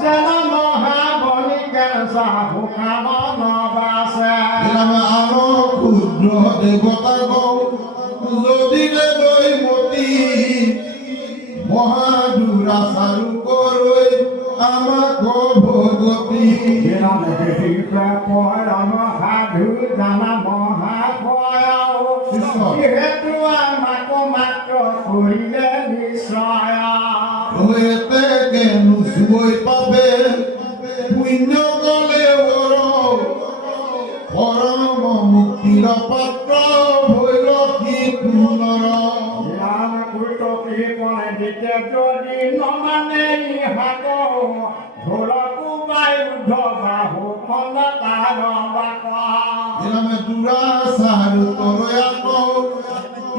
যেন মহাবলী কেঁচা শুকান নবাছে আলো ক্ষুদ্ৰ দেৱতা গৌ যদি লৈ মতি মহাদুৰাচাৰু কৰৈ আমাক ভগতি পৰম সাধু জানা মহাশয় যিহেতু আমাক মাত্ৰ কৰিলে নিশ্চয় এতেকে নুচুই পাবে পুণ্য কলে পৰম মুক্তিৰ পাত্ৰ ভৈল সি পুনৰ দিতে যদি নমানে হাত ঢোলকো বাই বাহু খন্দ তাৰ বাক দুৰাচাৰু তৰয়াত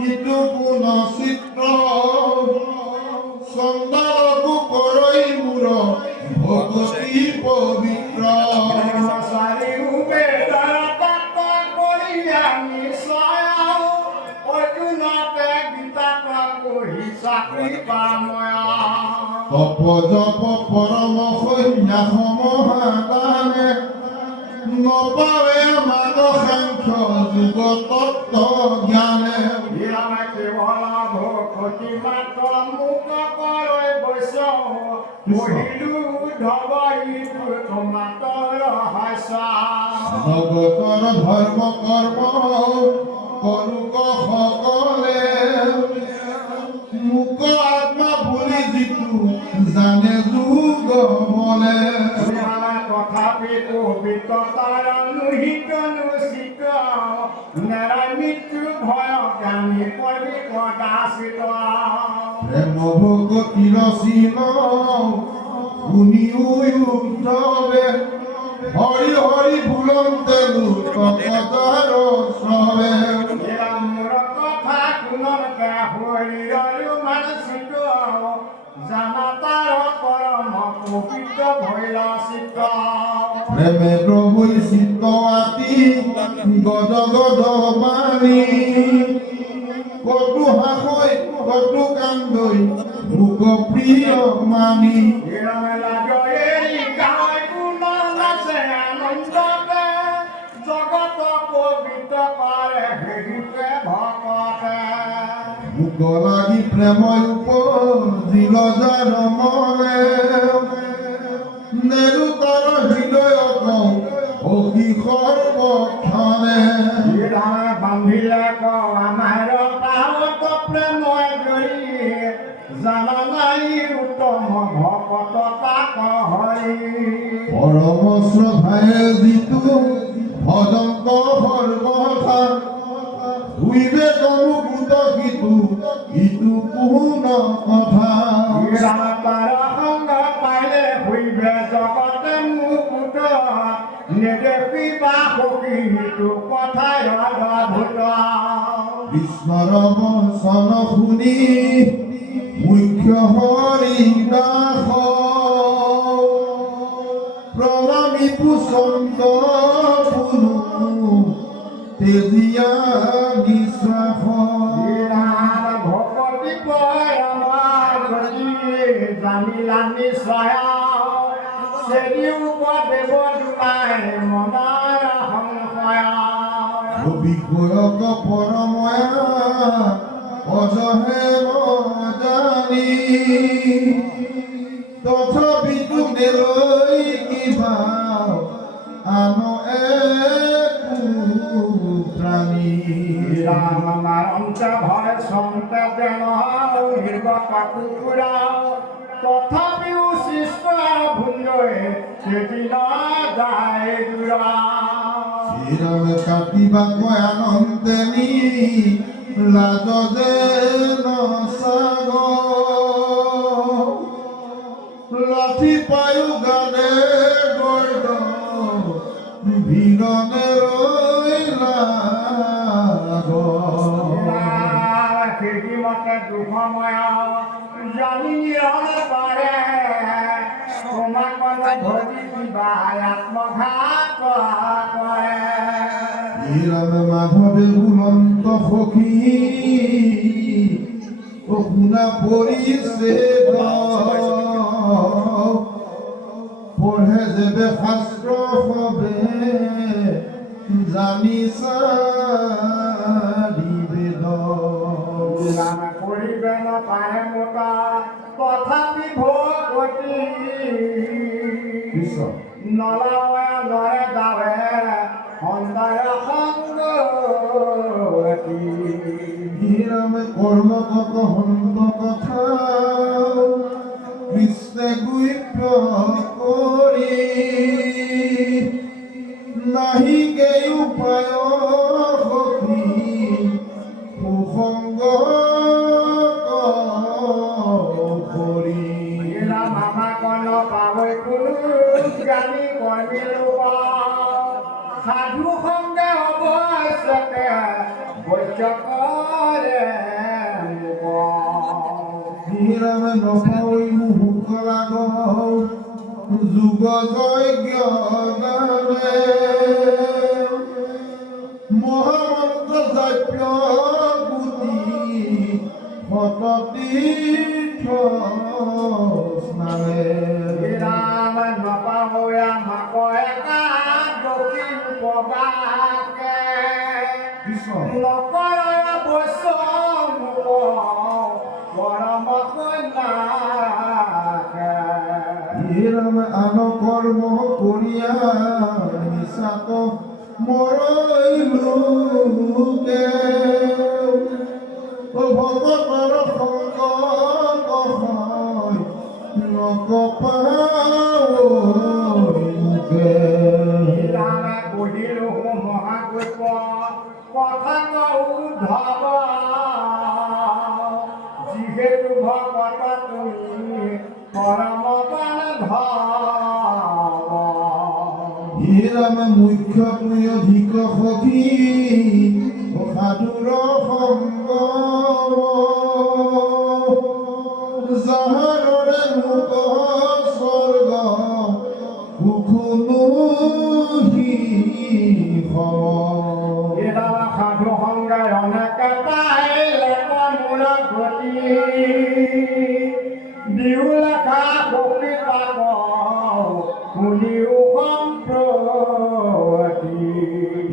ইটো গুণ চিত্ৰ চন্দনকো কৰৈ মূৰ ভগতি পবিত্ৰ চাৰিওবে তাত কৰি আমি ছয় অৰ্জুনতে গীতাক কহি চাকৰি পাময় তপ জপ পৰম সন্ন্যাস মহাদানে নপাৱে মান সাংখ্য যুগ তত্ত্ব জ্ঞানে কেৱল ভকতি মাত্ৰ মোক কৰে বৈশ্য মহিলু ধবই মাতৰ হাস্য জগতৰ ধৰ্ম কৰ্ম কৰোক সকলে মুক আত্মা বুলি যিটো জানে যুগ মলে তথাপি পবিত্ৰতাৰ নুহিত নেৰাই মৃত্যু ভয় জ্ঞানী পৰি কদাচিত প্ৰেম ভগতিৰ চিন শুনিও উদ্ধৱে হৰি হৰি বুলন্তে লোকৰ শ্ৰৱে মোৰ কথা কোনকে শৰীৰৰ মানসিক জানা তাৰ পৰম পবিত্ৰ ভৈল চিত্ত প্ৰেমে প্ৰভুই চিত্ত আতি গদ গদ মানি কটু হাসৈ কটু কান্দৈ ভোক প্ৰিয় মানি জগত পবিত্ৰ কৰে হেৰিকে ভকতে ভোক লাগি প্ৰেমই উপজিল যাৰ মনে নেৰু তাৰ হৃদয় অসি সৰ্বক্ষণে বান্ধিলে আমাৰ পাৱত প্ৰেমই জৰি জানা নাই উত্তম ভকত তাক হৰি পৰম শ্ৰদ্ধায়ে যিটো ভজন্ত সৰ্বথা শুইবে অনুভূত ইটো পূৰ্ণ কথা তাৰ সংগ পাইলে শুইবে জগতে মুকুট নেদেখিবা সখী সিটো কথাই অদ্ভুত কৃষ্ণৰ বচন শুনি মুখ্য হৰি দাস প্ৰণামী পুচন্ত পুনু তেজিয়া বিশ্বাস ভকতি জানিলা নিশ্চয় চেৰিও দেৱ জোনাই মনাৰ সংশয় বিষয়ক পৰময়া অজহে জানি তথাপিতো নেলৈ কিবা আন প্রাণী রাম নারঞ্চ ভয় সন্ত যেন নির্গত কুকুরা তথাপিও শিষ্ট ভুঞ্জয়ে সেদিন যায় দূরা শ্রীরাম কাটিবাক আনন্দে নি লাজ যেন সাগ লাঠি পায়ু গানে গর্দ ভিড়নে মতে দুখময় জানি পাৰে তোমাক ধৰি কিবা আত্মঘাত কৰে শ্ৰীৰাম মাধবে বুলন্ত সখী শুনা পৰিছে যেবে শাস্ত্ৰ সবে জানিছা বেদ নানা কৰিবে নাপায় মোটা তথাপি ভকতি কৃষ্ণ নলাৱে নৰে দাৱে সন্দায় সংগতি হীৰামে কৰ্মকক সন্ত কথা কৃষ্ণে গুপ্য কৰি নাহিকে উপায় সখী কুসংগ কৰি মামা কন পাবৈ কোনো জ্ঞানী কৰ্মী লোক সাধু সংগে অৱশ্যকে বৈশ্য কৰে হীৰামে নপাই মুখ লাগ যুগ যজ্ঞ গানে মহামন্ত্ৰ জাপ্য বুদ্ধি শততীৰ্থ স্নানে ৰাম নপাহয়া মাক একা দক্ষিণ প্ৰবাকে কৃষ্ণ নকৰ বৈশ্য পৰম কন্যাকে হীৰামে আন কৰ্ম কৰিয়া নিচাত মৰৈলোকে ভগতৰ সংগ নকপাওকে ৰামে বহিলো মহাকুপ কথা উদ্ধৱ যিহেতু ভকত তুমি পৰম ধৱ হীৰামে মুখ্য তুই অধিক সখী সাধুৰ সংগ যাহাৰৰে মুখ স্বৰ্গ সুখুনো সাধু সংগে অনেকে পাইলে মূল গতি দিও লেখা সখী পাব শুনিও সম্প্ৰতি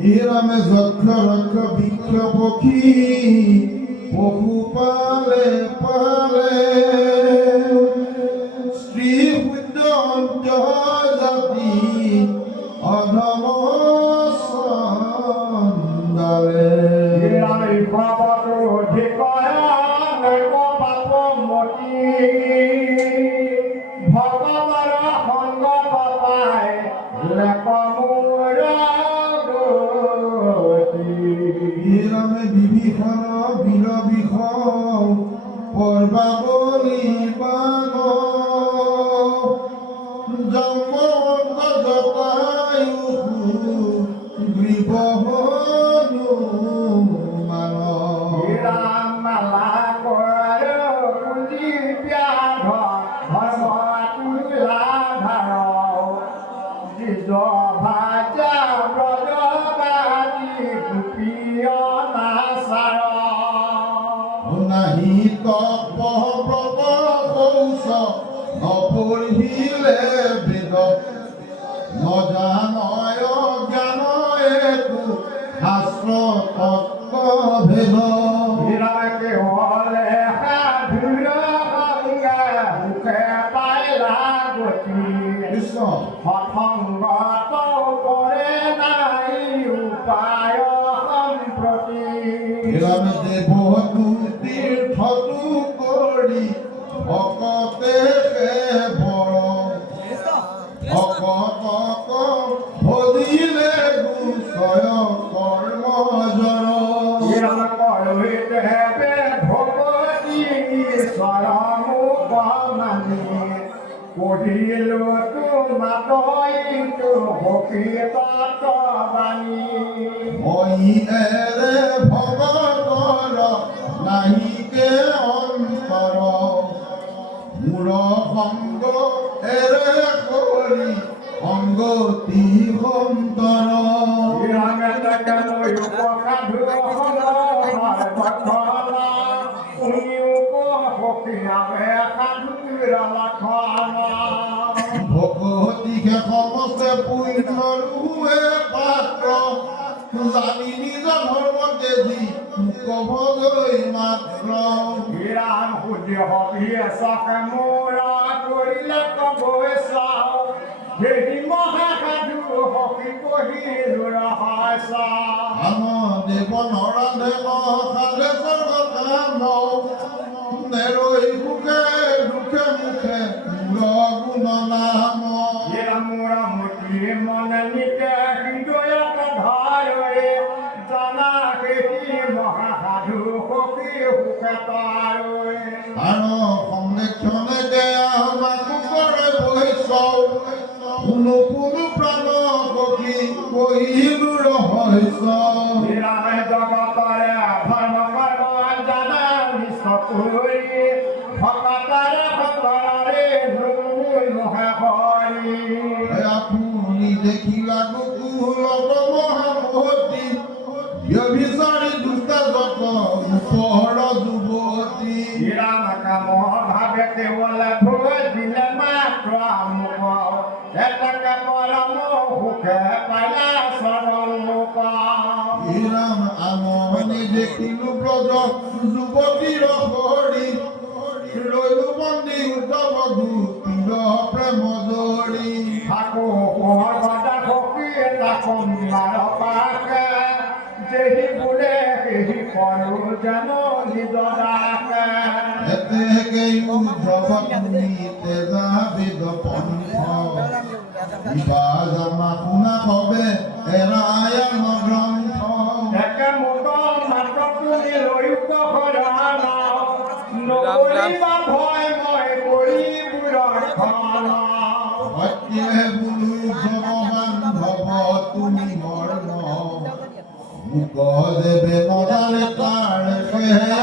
হীৰামে যক্ষ ৰক্ষ বৃক্ষ পক্ষী পশু পালে পালে স্ত্ৰী শুদ্ধ অন্ত জাতি অধম চণ্ডালে ভৱতো অধিক পাপ মতি ভগৱৰ সংগ পাই লেক মোৰ গতি হীৰামে বিভীষণ বীৰ বিষম পৰ্বাৱলী বান জন্ম জটায়ু গ্ৰীৱ হনুমান ৰাম মালা কৰ পুঁজি ব্যাধ ধৰ্ম তুলাধাৰ নিজ ভাজা ব্ৰজবাদী গোপীয় নাচাৰ নাহি তপ ব্ৰত কৌশ নপঢ়িলে বেদ নজানয় জ্ঞান একো শাস্ত্ৰ তত্ত্ব ভেদ হীৰাকে হলে সাধুৰ সংগে মুখে পাইলা গতি কৃষ্ণ সৎসংগত কৰে নাই উপায় সম্প্ৰতি হীৰামে দেৱতু তীৰ্থটো কৰি ভকতে বৰ ভকতক ভজিলে গুচয় কৰ্মজৰ হিৰণ্যকৰৈতে ভগৱতী চৰমুখ মানি পঢ়িলো তোমাতইটো সখী তত্ত্ববাণী মই এৰে ভগতৰ নাহিকে অন্তৰ মূৰ সংগ এৰে কৰি সংগতি সন্তৰ ভকতি লিখে সমস্তে পুণ্যৰুৱে পাত্ৰ জানি নিজ ধৰ্মতে যি কবলৈ মাত্ৰ হীৰাণ সুধি হবিয়ে চকে মোৰা কৰিলে কবৈ চাও দেহি মহাসাধু সখী কহিলো ৰহস্য আন দেৱ নৰাধে নখালে স্বৰ্গ কাম নেৰৈ সুখে দুখে মুখে মূৰ গুণ নাম হীৰা মোৰা মুঠি মনে নিতে হৃদয়ত ধাৰৰে জানা সেই মহাসাধু সখী সুখে পাৰৈ আৰু সংৰক্ষণে দেয়া মাকো কৰে বৈচৌ কোনো কোনো প্ৰাণ সখী কহিলো ৰহস্য হীৰামে জগতৰে ধৰ্ম কৰ্ম জানা নিষ্ঠুৰি ভকতৰে ভকতৰে মহে হৰি আপুনি দেখিবা গোকুলত মহামতি ব্যভিচাৰী দুষ্ট যত উপহৰ যুৱতী হীৰাম কাম ভাবে কেৱল ভৈ দিলে মাত্ৰ মুখ এটাকে পৰম সুখে পালা চৰণ লোক ৰাম আমনি দেখিলো ব্ৰজ যুৱতীৰ হৰি ৰৈলো বন্দী উদ্ধৱ গোপীৰ প্ৰেম জৰি আকৌ সদা সখী এটা কন্যাৰ পাকে যেহি বোলে সেই কৰো জানো নিজ ডাকে এতেকেই উদ্ধৱনী তেজা বেদ পন্থ ইবা জামা শুনা হবে এৰায়াম গ্ৰন্থ একে মোটৰ মাত্ৰ তুমি লৈক ভৰালাও নকৰিবা ভয় মই কৰিবোৰৰ খনাও সত্যে বুলু ভগৱান ভৱ তুমি মৰ্ম মুখ দেৱে নদালে তাৰ সেহে